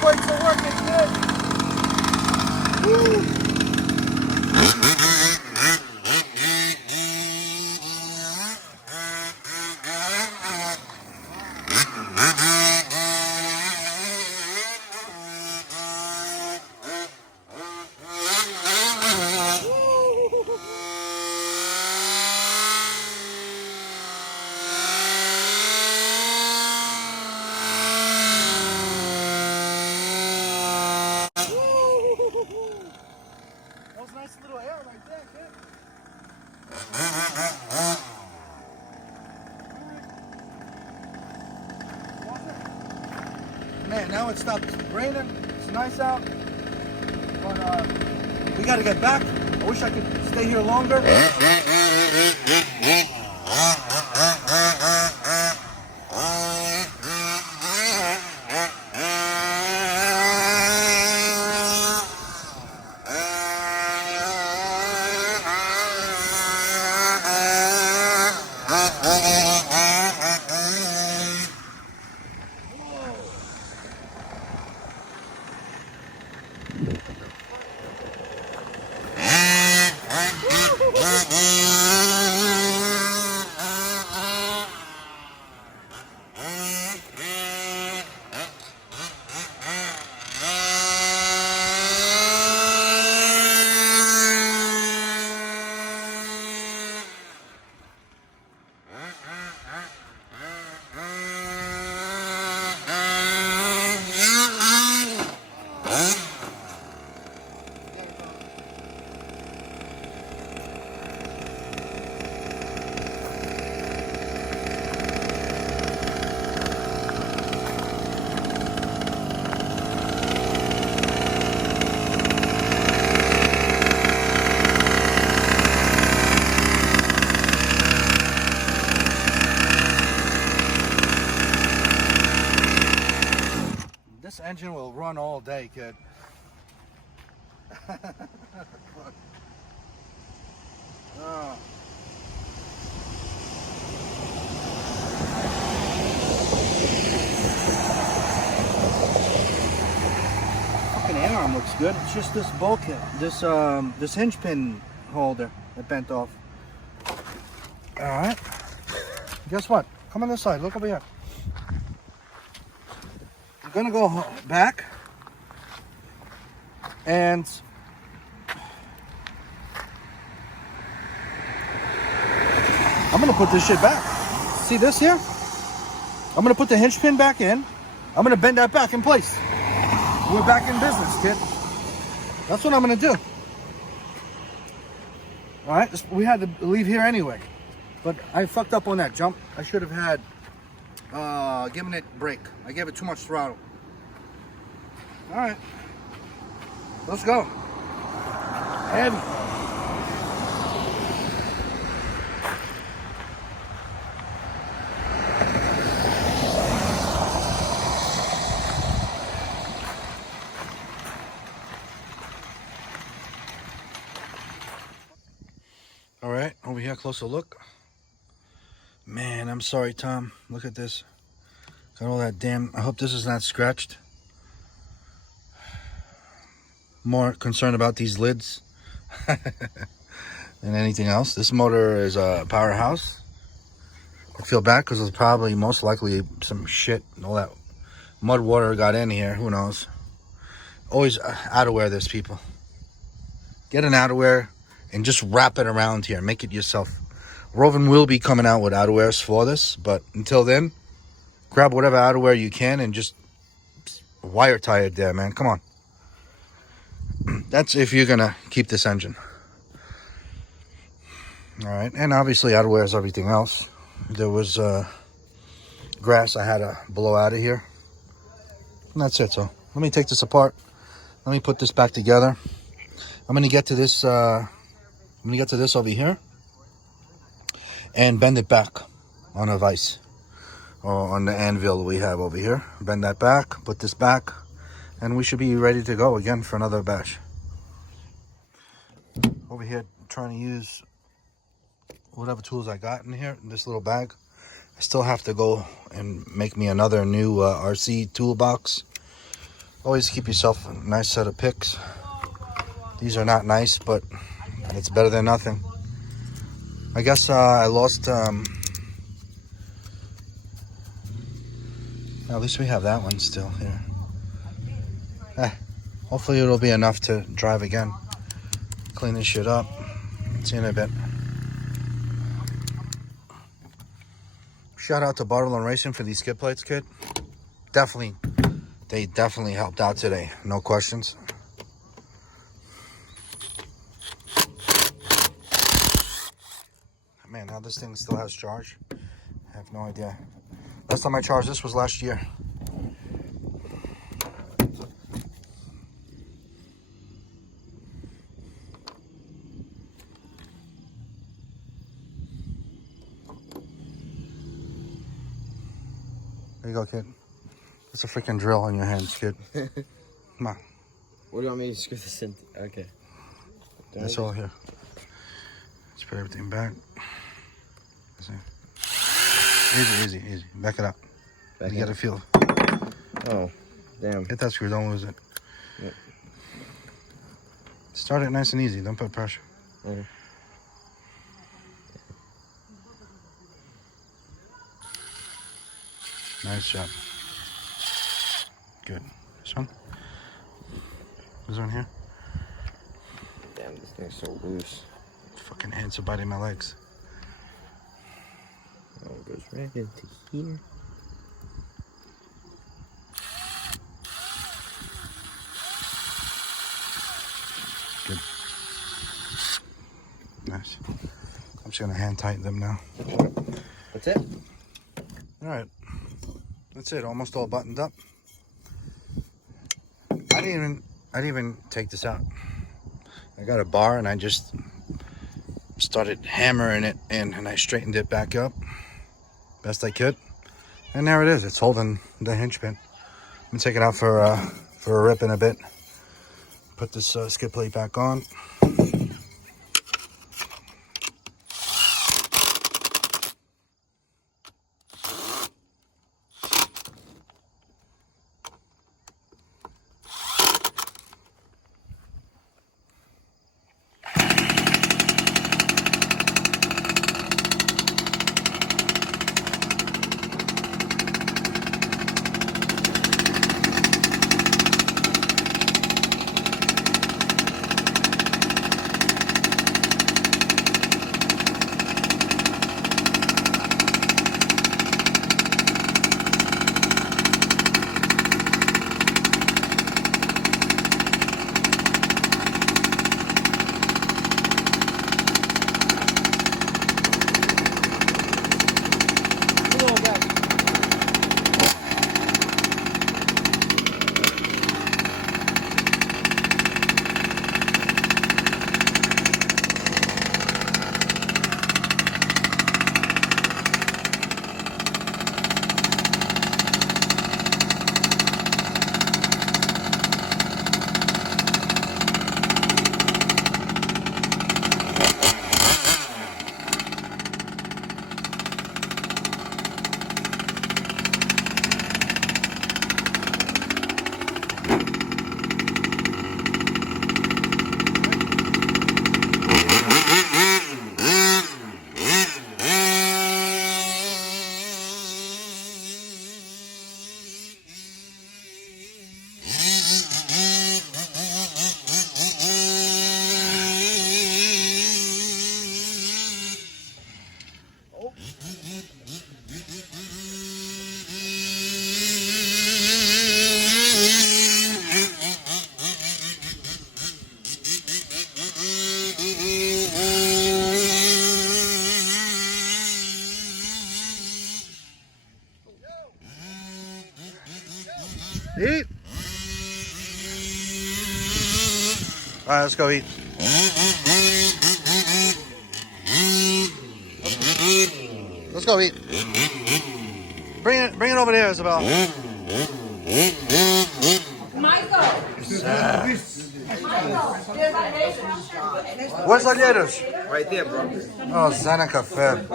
Brakes are working good. Woo. Nice little air right there, kid. Man, now it stopped raining. It's nice out. But we gotta get back. I wish I could stay here longer. This engine will run all day, kid. Oh. Fucking air arm looks good. It's just this bulkhead, this hinge pin holder that bent off. All right. Guess what? Come on this side. Look over here. I'm gonna go back and I'm gonna put this shit back. See this here? I'm gonna put the hinge pin back in. I'm gonna bend that back in place. We're back in business, kid. That's what I'm gonna do. All right, we had to leave here anyway, but I fucked up on that jump. I should have had given it brake. I gave it too much throttle. All right, let's go. Heavy. All right, over here, closer look. Man, I'm sorry, Tom. Look at this. Got all that damn. I hope this is not scratched. More concerned about these lids than anything else. This motor is a powerhouse. I feel bad because it's probably most likely some shit. All that mud water got in here. Who knows? Always outerwear this, people. Get an outerwear and just wrap it around here. Make it yourself. ROVAN will be coming out with outerwears for this, but until then, grab whatever outerwear you can and just wire tie it there, man. Come on. That's if you're gonna keep this engine. All right, and obviously outwears everything else. There was grass I had to blow out of here. And that's it. So let me take this apart. Let me put this back together. I'm gonna get to this. I'm gonna get to this over here and bend it back on a vise or on the anvil we have over here. Bend that back. Put this back, and we should be ready to go again for another bash. Over here, trying to use whatever tools I got in here in this little bag. I still have to go and make me another new RC toolbox. Always keep yourself a nice set of picks. These are not nice, but it's better than nothing. I guess I lost, at least we have that one still here. Hopefully it'll be enough to drive again. Clean this shit up. See you in a bit. Shout out to Bartle and Racing for these skid plates, kid. They definitely helped out today. No questions. Man, now this thing still has charge. I have no idea. Last time I charged this was last year. There you go, kid. It's a freaking drill on your hands, kid. Come on. What do you want me to screw this in? Okay. That's all here. Let's put everything back. Easy. Back it up. You gotta feel. Oh, damn. Hit that screw, don't lose it. Yep. Start it nice and easy, don't put pressure. Okay. Nice job. Good. This one? This one here? Damn, this thing's so loose. Fucking ants are biting my legs. Oh, it goes right into here. Good. Nice. I'm just gonna hand tighten them now. That's it? Alright. That's it, almost all buttoned up. I didn't even take this out. I got a bar and I just started hammering it in and I straightened it back up best I could. And there it is. It's holding the hinge pin. I'm gonna take it out for a rip in a bit. Put this skid plate back on. Eat. All right, let's go eat. Let's go eat. Bring it over there, Isabel. Michael. Where's Salieros? Right there, bro. Oh, Zana Café.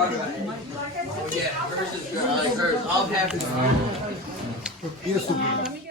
Yeah, hers is hers. I'll have it.